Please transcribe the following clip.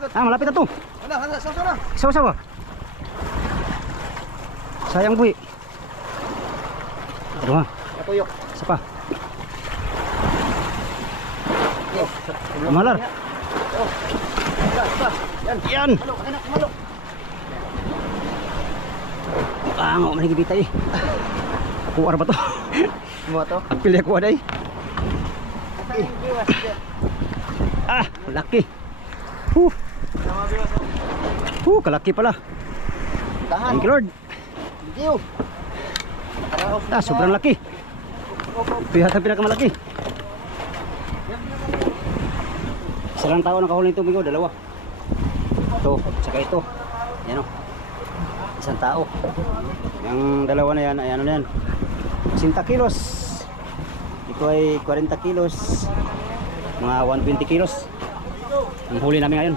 Ah, malapit na to. Sawa-sawa. Sayang buhi. Aduh ha. Natuyok. Isa pa. Malar. Yan. Ah, nggak mau kita eh. Kuar ba to? Mo to. Ang pili ko day. Ah, laki. Kalaki pala. Tahan. Thank you Lord. Thank you. Ah, sobrang laki. Ito yata ang pinakamalaki. Isa lang tao nakahuli nito, Migo, dalawa. Ito, saka ito. Yan o. Isang tao. Yung dalawa na yan, ay ano na yan. 60 kilos. Ito ay 40 kilos. Mga 120 kilos. Ang huli namin ngayon.